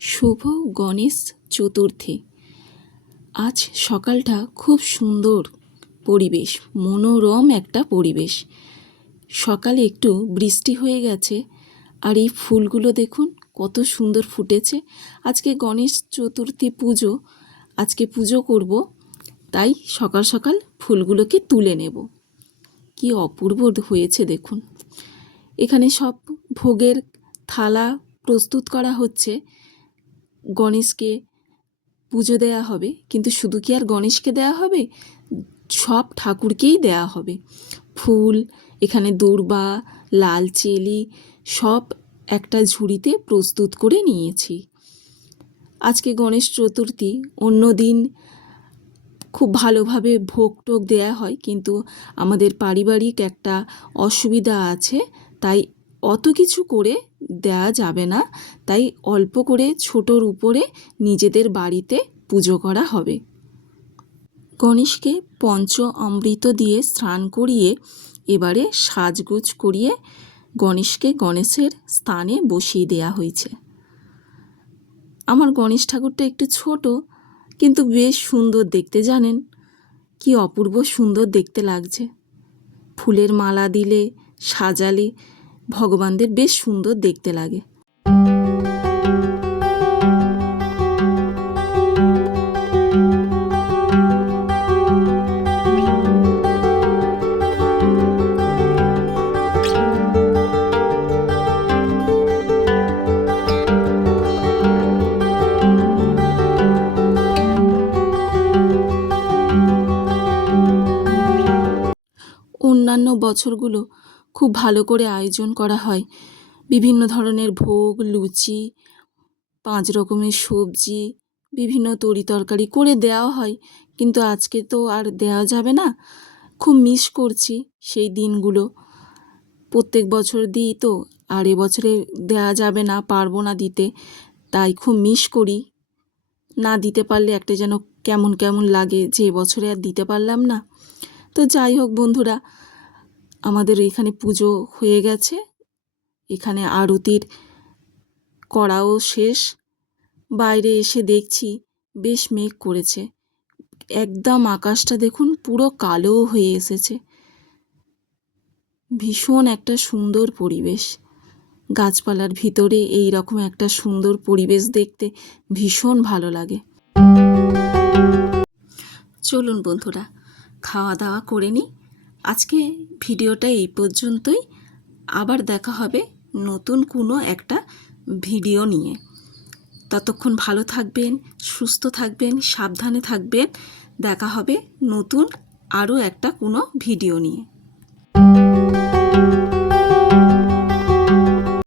শুভ গণেশ চতুর্থী। আজ সকালটা খুব সুন্দর পরিবেশ, মনোরম একটা পরিবেশ। সকালে একটু বৃষ্টি হয়ে গেছে, আর এই ফুলগুলো দেখুন, কত সুন্দর ফুটেছে। আজকে গণেশ চতুর্থী পুজো, আজকে পুজো করব, তাই সকাল সকাল ফুলগুলোকে তুলে নেব। কি অপূর্ব হয়েছে দেখুন। এখানে সব ভোগের থালা প্রস্তুত করা হচ্ছে। গণেশকে পুজো দেয়া হবে, কিন্তু শুধু কি আর গণেশকে দেয়া হবে? সব ঠাকুরকেই দেয়া হবে। ফুল, এখানে দূর্বা, লাল চেলি, সব একটা ঝুড়িতে প্রস্তুত করে নিয়েছি। আজকে গণেশ চতুর্থী, অন্য দিন খুব ভালোভাবে ভোগ টোগ দেয়া হয়, কিন্তু আমাদের পারিবারিক একটা অসুবিধা আছে, তাই অত কিছু করে দেয়া যাবে না। তাই অল্প করে ছোটোর উপরে নিজেদের বাড়িতে পুজো করা হবে। গণেশকে পঞ্চ অমৃত দিয়ে স্নান করিয়ে এবারে সাজগোজ করিয়ে গণেশকে গণেশের স্থানে বসিয়ে দেয়া হয়েছে। আমার গণেশ ঠাকুরটা একটু ছোট, কিন্তু বেশ সুন্দর দেখতে জানেন। কি অপূর্ব সুন্দর দেখতে লাগছে। ফুলের মালা দিলে, সাজালে ভগবানদের বেশ সুন্দর দেখতে লাগে। অন্যান্য বছরগুলো খুব ভালো করে আয়োজন করা হয়। বিভিন্ন ধরনের ভোগ, লুচি, পাঁচ রকমের সবজি, বিভিন্ন তরি তরকারি করে দেওয়া হয়। কিন্তু আজকে তো আর দেওয়া যাবে না। খুব মিস করছি সেই দিনগুলো। প্রত্যেক বছর দিই তো, আর এবছরে দেওয়া যাবে না, পারব না দিতে। তাই খুব মিস করি। না দিতে পারলে একটা যেন কেমন কেমন লাগে, যে এবছরে আর দিতে পারলাম না। তো যাই হোক বন্ধুরা আমাদের এখানে পুজো হয়ে গেছে। এখানে আরতির করাও শেষ। বাইরে এসে দেখছি বেশ মেঘ করেছে। একদম আকাশটা দেখুন পুরো কালো হয়ে এসেছে। ভীষণ একটা সুন্দর পরিবেশ। গাছপালার ভিতরে এই রকম একটা সুন্দর পরিবেশ দেখতে ভীষণ ভালো লাগে। চলুন বন্ধুরা, খাওয়া দাওয়া করে নিই। আজকে ভিডিওটা এই পর্যন্তই। আবার দেখা হবে নতুন কোনো একটা ভিডিও নিয়ে। ততক্ষণ ভালো থাকবেন, সুস্থ থাকবেন, সাবধানে থাকবেন। দেখা হবে নতুন আরও একটা কোনো ভিডিও নিয়ে।